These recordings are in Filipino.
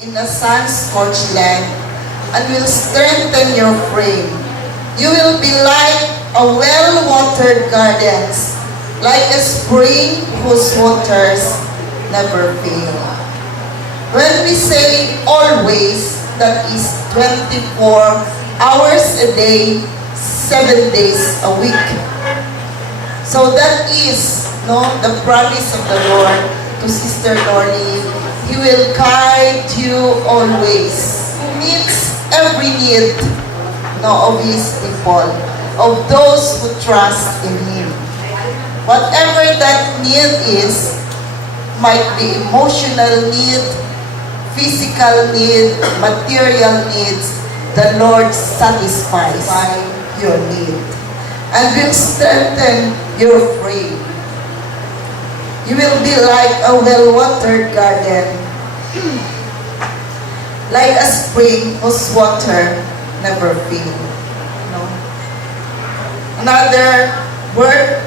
in a sun-scorched land and will strengthen your frame. You will be like a well-watered garden, like a spring whose waters never fail. When we say always, that is 24 hours a day, 7 days a week. So that is the promise of the Lord to Sister Lorly. He will guide you always. Who meets every need of His people, of those who trust in Him. Whatever that need is, might be emotional need, physical need, material needs, the Lord satisfies your need and will strengthen your frame. You will be like a well-watered garden, like a spring whose water never fails. Another word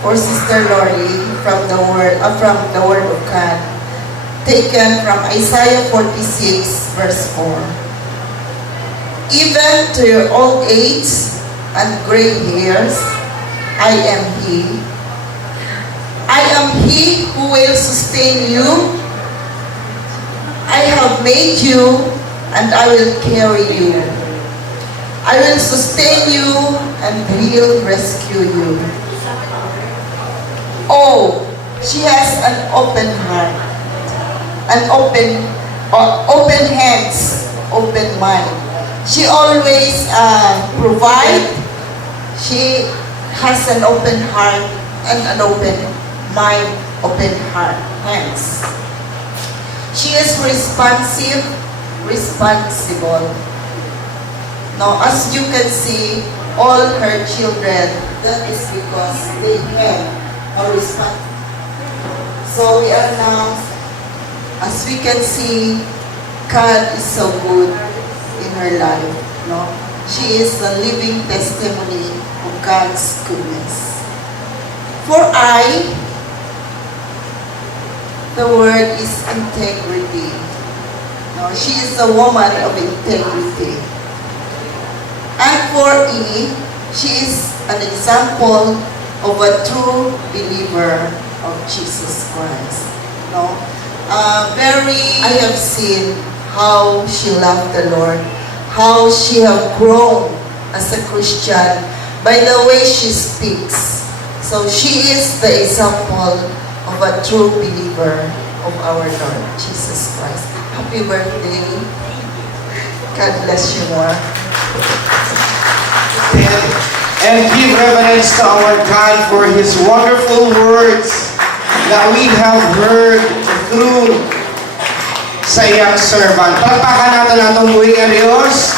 for Sister Lorly from the Word of God, taken from Isaiah 46, verse 4. Even to your old age and gray hairs, I am He. I am He who will sustain you. I have made you, and I will carry you. I will sustain you and will rescue you. Oh, she has an open heart, an open hands, open mind. She always provides. She has an open heart and an open mind, open heart, hands. She is responsible. Now, as you can see, all her children, that is because they have a response. So we are now, as we can see, God is so good in her life. She is a living testimony of God's goodness. For the word is integrity. She is a woman of integrity. And for E, she is an example of a true believer of Jesus Christ. I have seen how she loved the Lord, how she have grown as a Christian by the way she speaks. So she is the example of a true believer of our Lord Jesus Christ. Happy birthday. God bless you more. And give reverence to our God for His wonderful words that we have heard through sa iyang servant. Palakpakan natin atong buhay ng Diyos.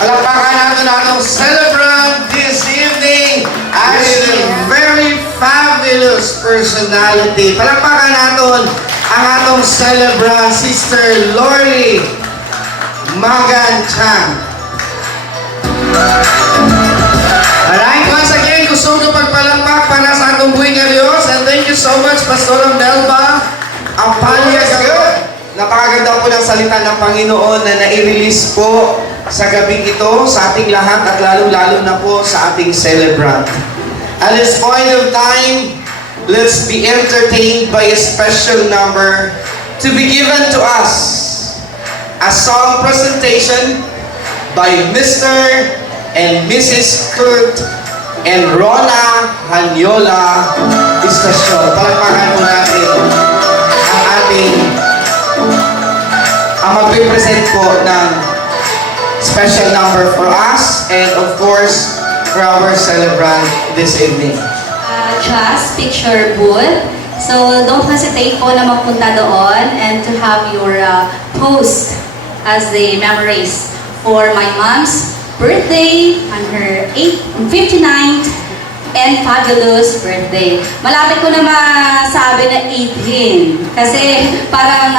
Palakpakan natin atong celebrant this evening as a very fabulous personality. Palakpakan natin ang atong celebrant, Sister Lorly Magan Chang. Alright, once again, gusto ko pagpalakpak para sa atong buhay ng Diyos. And thank you so much, Pastor Melba Apalias. Napakaganda po ng salita ng Panginoon na nai-release po sa gabing ito sa ating lahat at lalong-lalo na po sa ating celebrant. At this point of time, let's be entertained by a special number to be given to us. A song presentation by Mr. and Mrs. Kurt and Rona Hanyola Istasyon. Palakpakan po natin ang ating magpipresent po ng special number for us and of course for our celebrant this evening. Just picture booth. So don't hesitate po na magpunta doon and to have your post as the memories for my mom's birthday on her 59th and fabulous birthday. Malapit ko na masabi na 18 kasi parang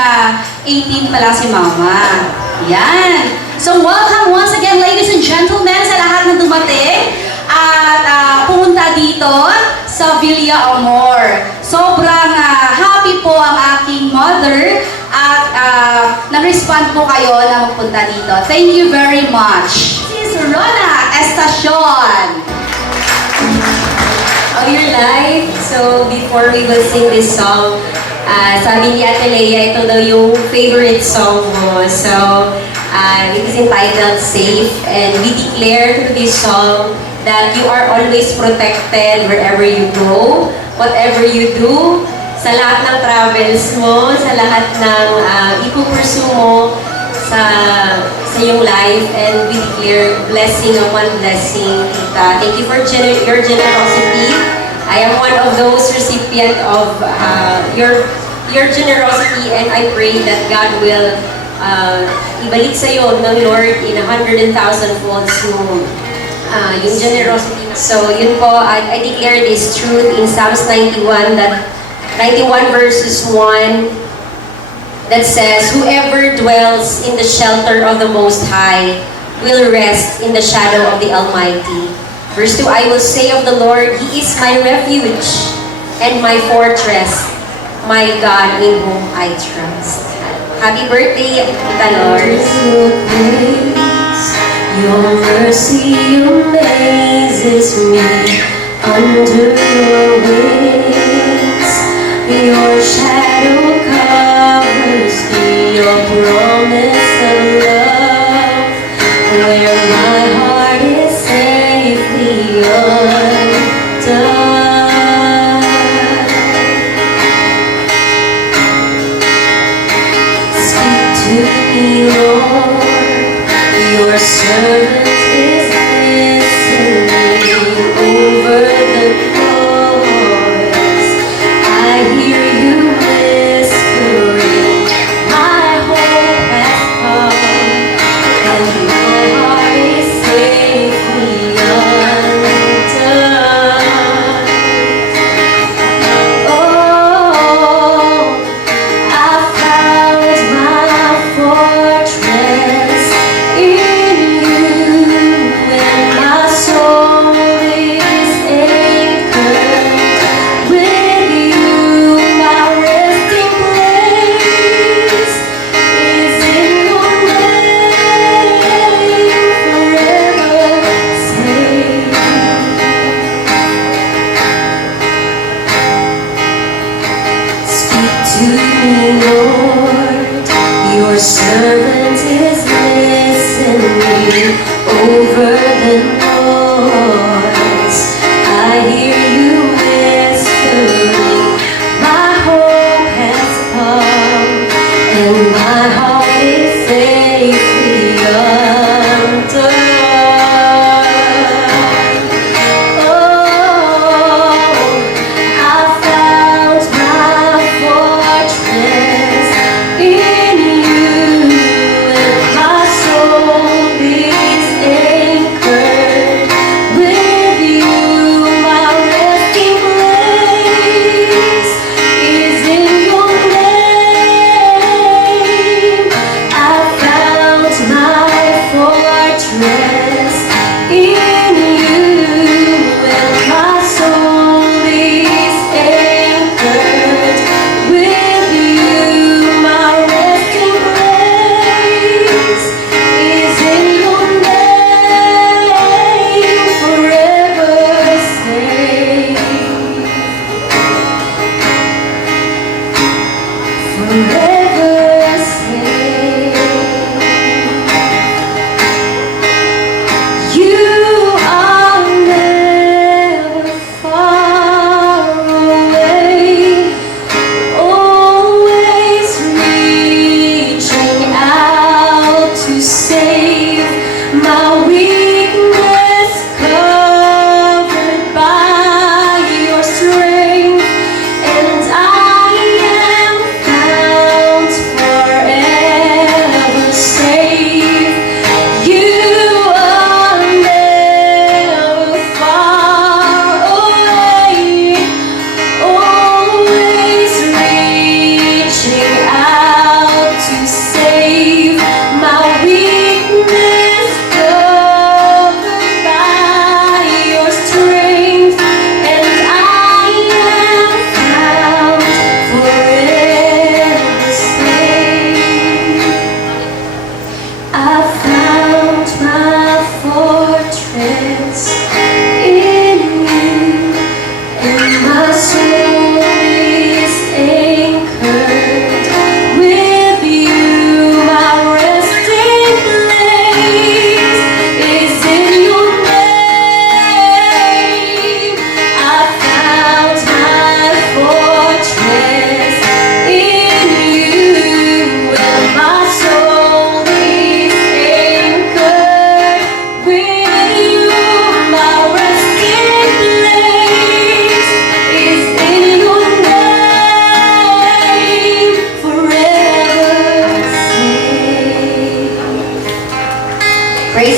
18 pa lang si Mama. Yan. So welcome once again, ladies and gentlemen, sa lahat na dumating at pumunta dito sa Villa Amor. Sobrang happy po ang aking mother at nag-respond po kayo na magpunta dito. Thank you very much. This is Rona Estacion. Of your life. So, before we will sing this song, sabi ni Ate Leia, ito daw yung favorite song mo. So, it is entitled Safe, and we declare through this song that you are always protected wherever you go, whatever you do, sa lahat ng travels mo, sa lahat ng ipupursue mo sa iyong life, and we declare blessing upon blessing, Tita. Thank you for your generosity. I am one of those recipient of your generosity, and I pray that God will ibalik sa iyo ng Lord in 100,000 folds yung generosity. So yun po, I declare this truth in Psalms 91 verses 1 that says, whoever dwells in the shelter of the Most High will rest in the shadow of the Almighty. Verse 2, I will say of the Lord, He is my refuge and my fortress, my God in whom I trust. Happy birthday, Tita Lord. Your mercy amazes me under your wings. Your shadow covers me, your promise of love, where my heart is safely undone. Speak to me, Lord, your servant is listening over the noise. I hear you whispering, my hope has come, and my heart is safely undone. Oh, I found my fortress in you, and my soul is anchored with you. My resting place is in your name, forever safe. Speak to me, Lord, your servant is listening over the noise. I hear you whispering, my hope has come, and my heart is safely undone. Oh, I found my fortress in you, and my soul is anchored with you. My resting place is in your name,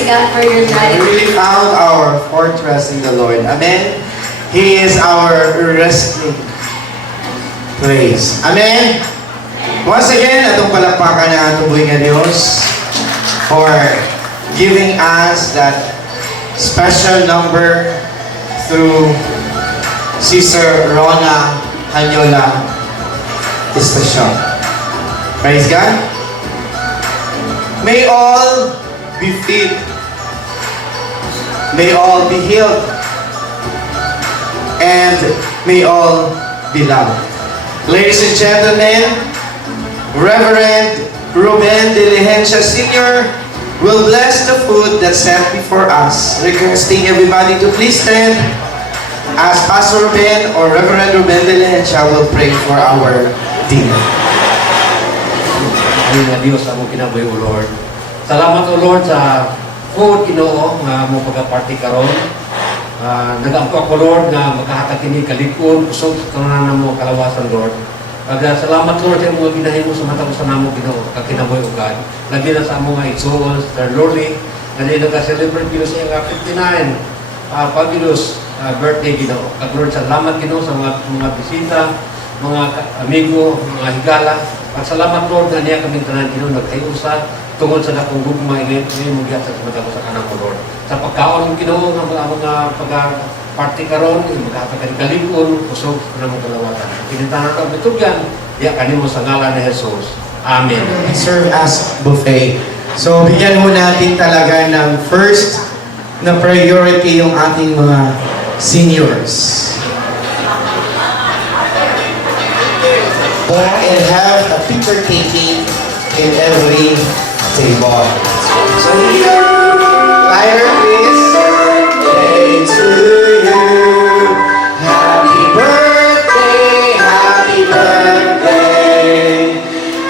God for your We life. really found our fortress in the Lord. Amen. He is our resting place. Amen. Once again, atong palakpakan na atong buhay nga Diyos for giving us that special number through Sister Rona Anyola Especial. Praise God. May all be fit. May all be healed. And may all be loved. Ladies and gentlemen, Reverend Ruben De Ligencia Sr. will bless the food that's set before us, requesting everybody to please stand as Pastor Ruben or Reverend Ruben De Ligencia will pray for our dinner. Ay nga Diyos ang kinabuhi o Lord. Salamat o Lord sa food Ginoo nga mo pagka-party karon. Nag-ampo ako Lord nga makahatag kini kalikon kusog kanan mo kalawasan Lord. Salamat Lord sa mga ginahimo sa mata sa namo Ginoo kag kinabuhi o God. Labi na sa amo nga igsoon Sir Lordy nga naka-celebrate Ginoo sa iyang 59 Pagilus birthday Ginoo. Kag Lord salamat Ginoo sa mga bisita, mga amigo, mga higala. At salamat Lord na niya kaming tanan Ginoo nagkayusa tungod sa dakong gugma ini mo gihat sa mata sa kanang Lord. Sa pagkaon ng Ginoo nga mga pagka-party karon, magkatagad kalikon, kusog na mo kalawatan. Pinitanan ka bitugyan, diya kanimo sa ngalan ni Jesus. Amen. Serve as buffet. So, bigyan mo natin talaga ng first na priority yung ating mga seniors. And have a picture taking in every table. So here, lighter please. Day to you. Happy birthday, happy birthday.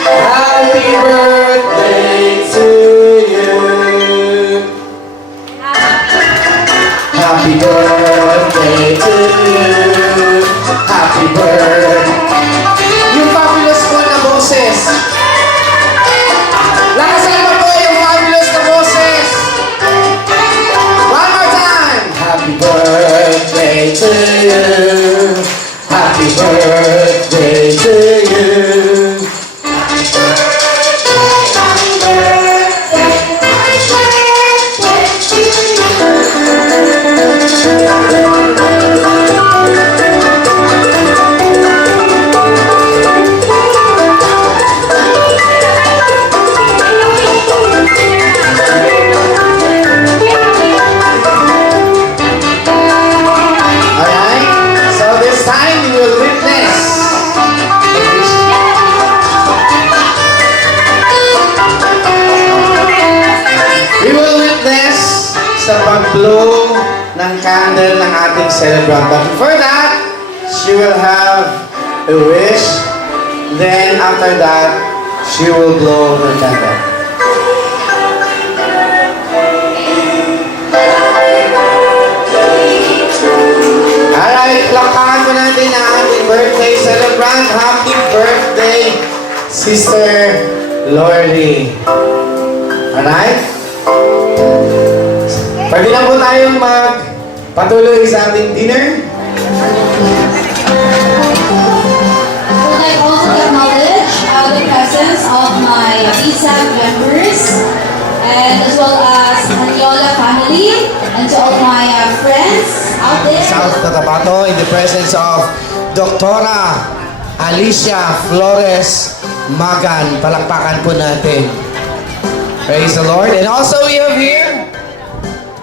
Happy birthday to you. Happy birthday to you. Happy birthday. Yung fabulous po na boses. Lakasan mo po yung fabulous na boses. One more time. Happy birthday to you. Happy birthday to you. Alright? So this time you will witness. We will witness sa pag-blow ng candle ng ating celebrant. But before that, she will have a wish. Then after that, she will blow the candle. Alright, plakahan mo natin ang ating birthday celebrant. Happy birthday, Sister Lordy. Alright? Pwede na po tayong magpatuloy sa ating dinner. I would like also to acknowledge the presence of my PSAG members and as well as Anyola family and to all my friends out there. South Cotabato in the presence of Doktora Alicia Flores Magan. Palakpakan po natin. Praise the Lord. And also we have here,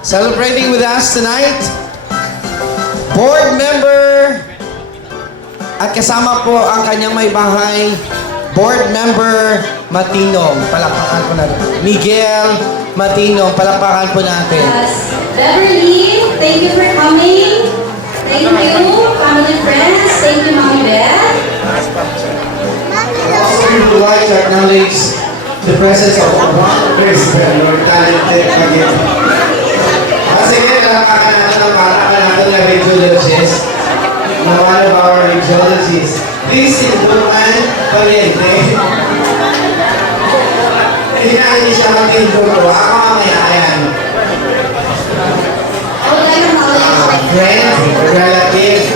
celebrating with us tonight, board member at kasama po ang kanyang may bahay, board member Matinong. Palakpakan po natin. Miguel Matinong. Palakpakan po natin. Yes. Beverly, thank you for coming. Thank you, family friends. Thank you, Mommy Beth. Also, we would like to acknowledge the presence of one person or talented again. Kasi ngayon, kalakakan natin ang para natin na radiologists, na one of our radiologists. Please, Indulman Paliente. Hindi na siya mag-indulto. Ako mamaya, ayan. friend, relative,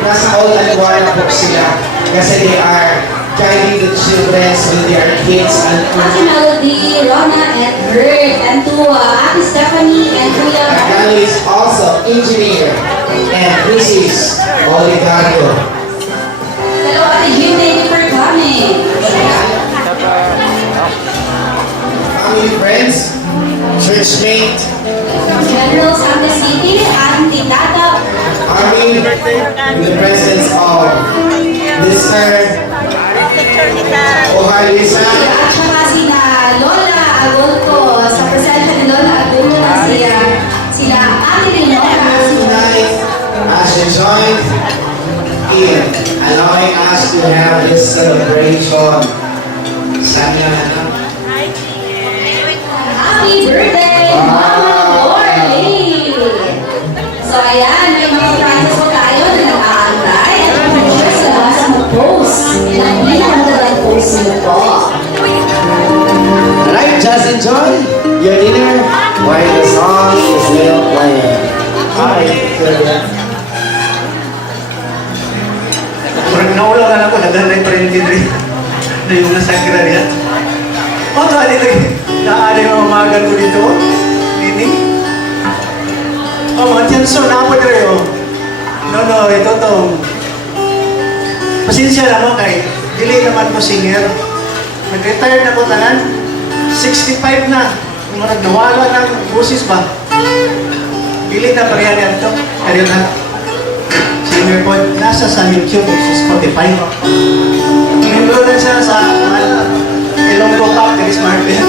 nasa all-and-one na po sila. Kasi they are guiding the children with their kids and Ate Melody, Rona, and Bert, and to Ate Stephanie and Kuya. Natalie is also engineer. And this is Oligario. Hello, Ate Jim, thank you for coming. Family, friends, churchmate, General Santa City, Auntie Tata, army, in the presence of Mr. Ohalisa, at saka sina Lola Agolco, sa presensya ni Lola Agolco, sila Ate Leonora, tonight as you join in allowing us to have this celebration. Sana Happy birthday, Mama Orly! So ayan, may mga prizes po tayo na nag-aantay at mag-share sila sa mag-post. Ilang magandang post nyo po. Alright, just enjoy your dinner while the song is still playing. Hi. Murag naula ka na ako, naganda yung parintin rin. Na yung nasa agrarya. O, ito, dito, naaari yung umagan ko dito. Nini. O, mga tiyanso, naapod rin, o. No, ito to. Pasensya naman kay, dili naman ko singer. Nag-retire na ko tanan. 65 na. Murag nawala ng busis ba? Dili na parihan yan to. Kaya na. Singer po, nasa sa YouTube o sa Spotify. Membro na siya sa Ilonggo Cup, Chris Martin.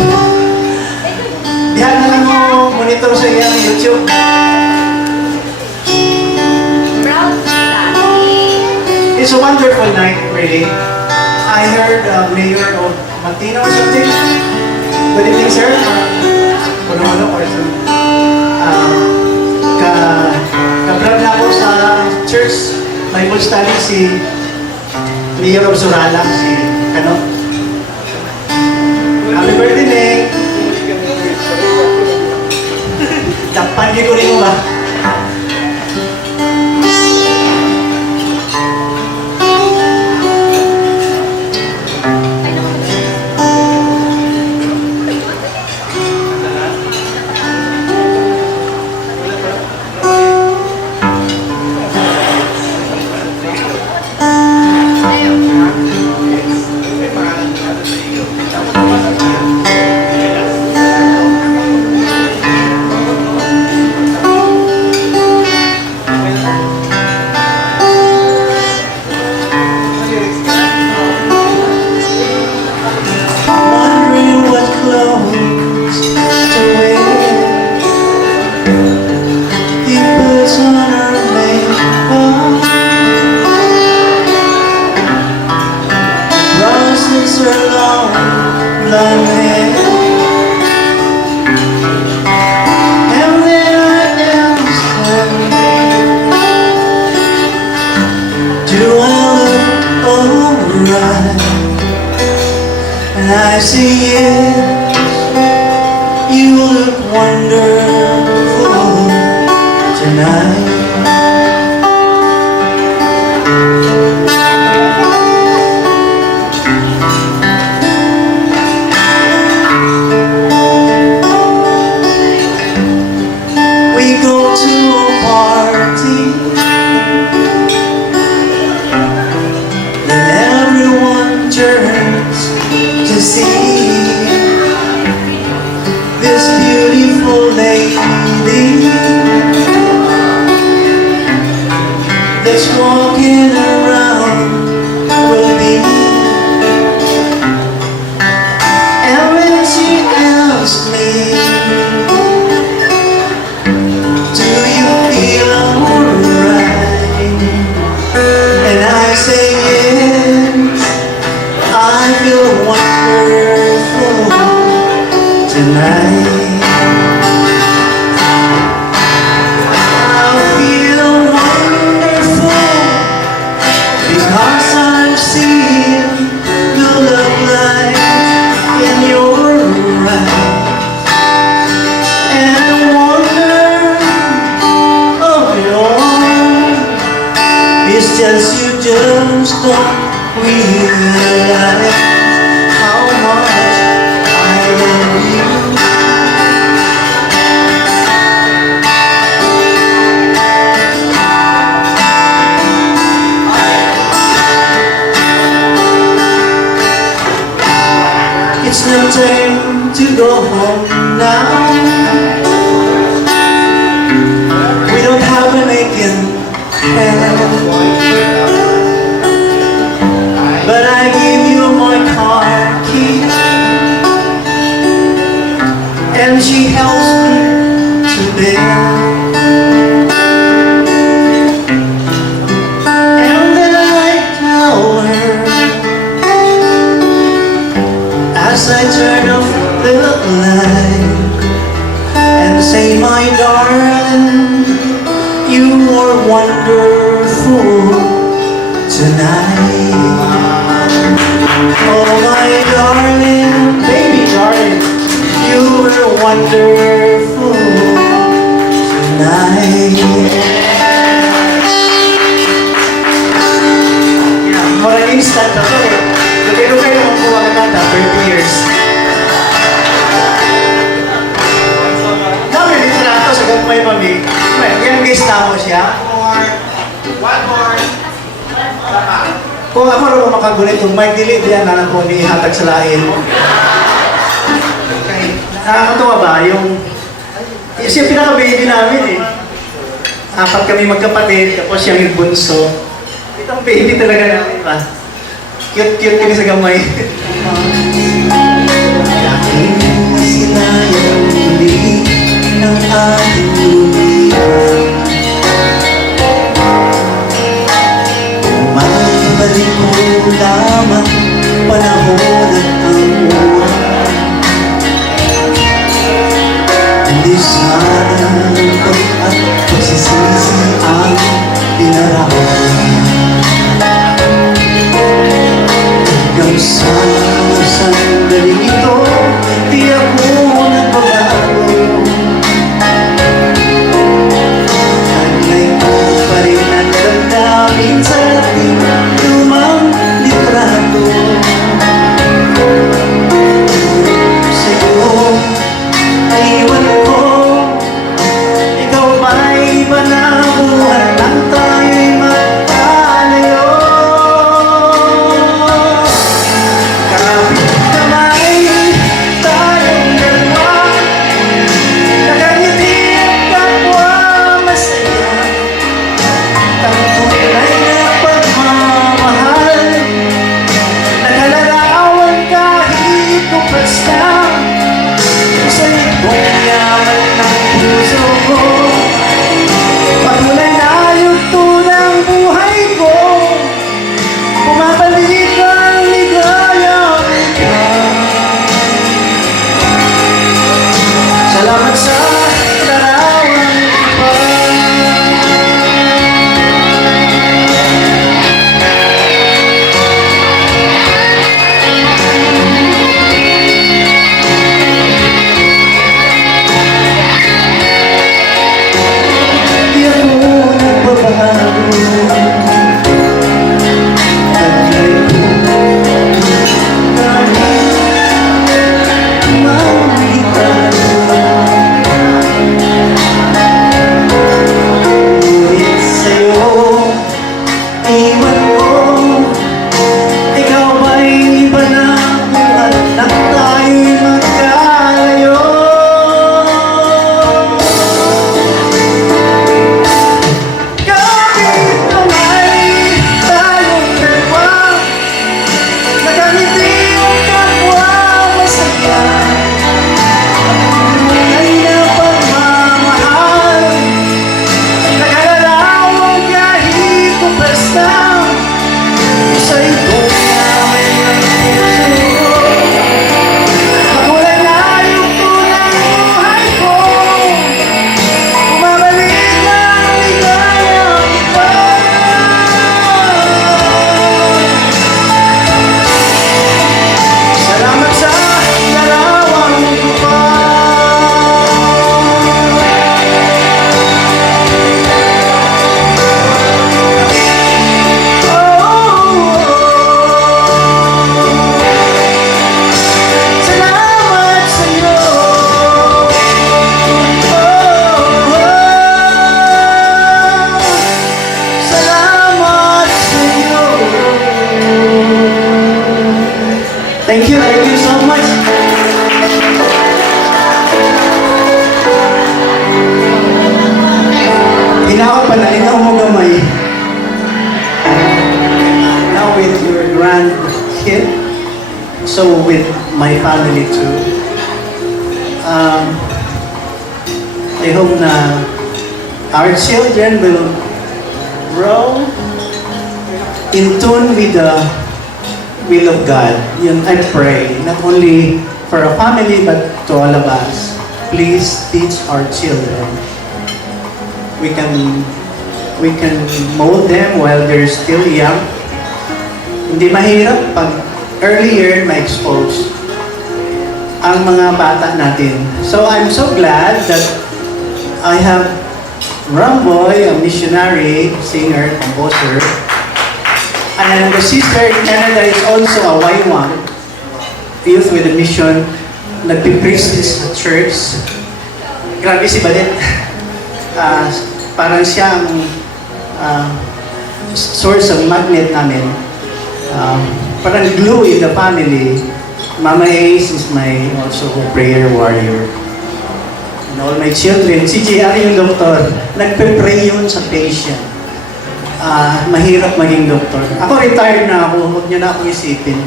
Diyan na lang mo monitor sa iyang YouTube. It's a wonderful night, really. I heard Mayor of Matino or something. Good evening, sir. Ano or some. Ka-vlog na ako sa church Bible study si Mayor of Surala, si Kano. Happy birthday, Nick! Tapan niyo ko rin mo ba? Wondering what clothes to wear. He puts on her makeup, brushes her long blonde hair, and then I ask her, do I look alright? And I say yes, you look wonderful tonight. We go to a party, then everyone turns to see this beautiful lady that's walking around with me. And when she asks me, do you feel alright? And I say yes, I feel wonderful tonight. I feel wonderful because I'm seeing the love light in your eyes, and the wonder of your It's no time to go home now. We don't have an aching head, but I give you my car key, and she helps me to bed. And then I tell her, as I turn off the light, and say, my darling, you are wonderful tonight. Oh my darling, baby darling, you are wonderful tonight. Yeah, more instant ako eh. Lugay-lugay naman po ang kanta, 30 years. Kami, litrato sa gagmay mami. Yan guys na mo siya. One more. Kung ako rin makagunit, kung may delete yan, anak ko ni hatag sa lain. Okay. Nakakatawa ba? Yung siya pinaka-baby namin eh. Apat kami magkapatid, tapos siya yung bunso. Itong baby talaga namin ba? Cute-cute kami sa gamay. Sila yung huli ng ating lumihan. Mabalik ko lamang panahon at ang ulan. Hindi sana at pagsisisi ang pinarahan. Hanggang sana my family too. I hope na our children will grow in tune with the will of God. Yun, I pray, not only for a family, but to all of us. Please teach our children. We can mold them while they're still young. Hindi mahirap pag earlier ma-expose ang mga bata natin. So I'm so glad that I have Ramboy, a missionary, singer, composer, and the sister in Canada is also a YWAM, Youth with a Mission, nagpipreach sa church. Grabe si Badet. Parang siyang source of magnet namin. Parang glue in the family. Mama Ace is my also a prayer warrior. And all my children, si JR yung doktor, nagpe-pray yun sa patient. Mahirap maging doktor. Ako retired na ako, huwag niyo na akong isipin.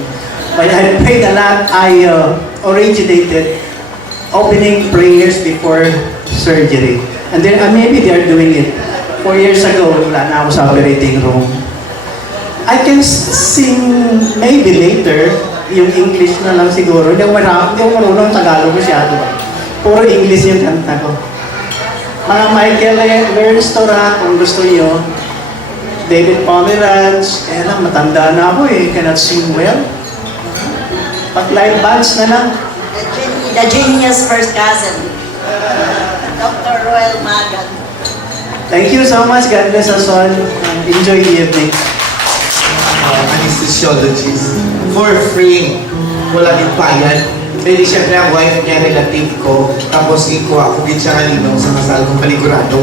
But I prayed a lot. I originated opening prayers before surgery. And then maybe they are doing it. 4 years ago, wala na ako sa operating room. I can sing maybe later, yung English na lang siguro. Hindi ako marunong Tagalog masyado. Puro English yung kanta ko. Mga Michael Learnstora, kung gusto niyo. David Pomeranz, kaya lang, matanda na ako eh. Cannot sing well. Pag-live bands na lang. The genius first cousin. Dr. Roel Magan. Thank you so much. God bless us all. Enjoy the evening. Anesthesiologist for free. Wala din bayad. Pwede siyempre ang wife niya, relative ko. Tapos ikuha ako din siya kalinaw sa kasal kong paligurado.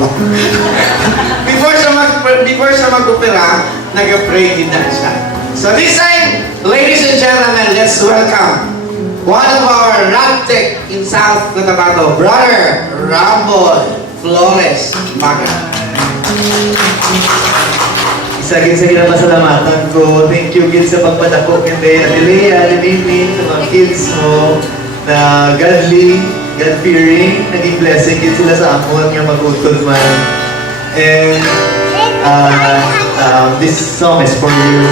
before siya mag-opera, nag-pray din na siya. So this time, ladies and gentlemen, let's welcome one of our rap tech in South Cotabato, Brother Ramboy Flores Magan. Isa-isa na pasalamatan ko. Thank you, Gil, sa pagpadako kay Adelea, Mimi, sa mga kids mo na godly, God-fearing, naging blessing din sila sa amon nga magutod man. And this song is for you.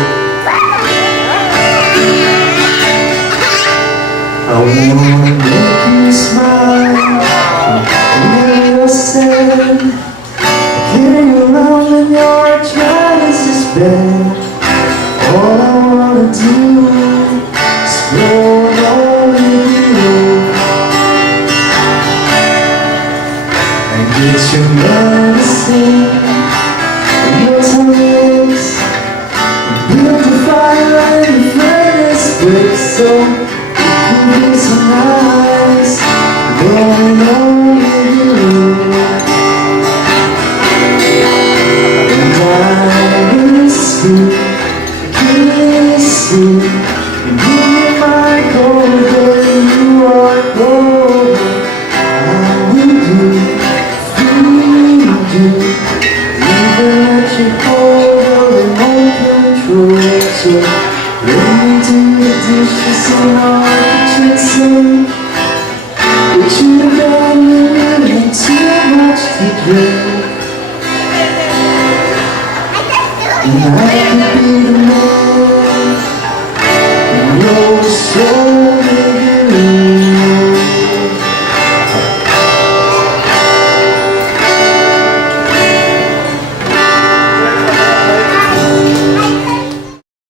I wanna make you smile, when you're sad, carry you around when your trials despair. All I wanna do is float on you. I get your medicine, and your times, build a fire and the furnace breaks so. It's so nice going on with you. And I miss you, kiss you, and give me my golden, you are golden. I will do, feel you, even let you hold the remote control. So let me do the dishes and all the tricks and but you got me too much to drink. And I could be the man who knows so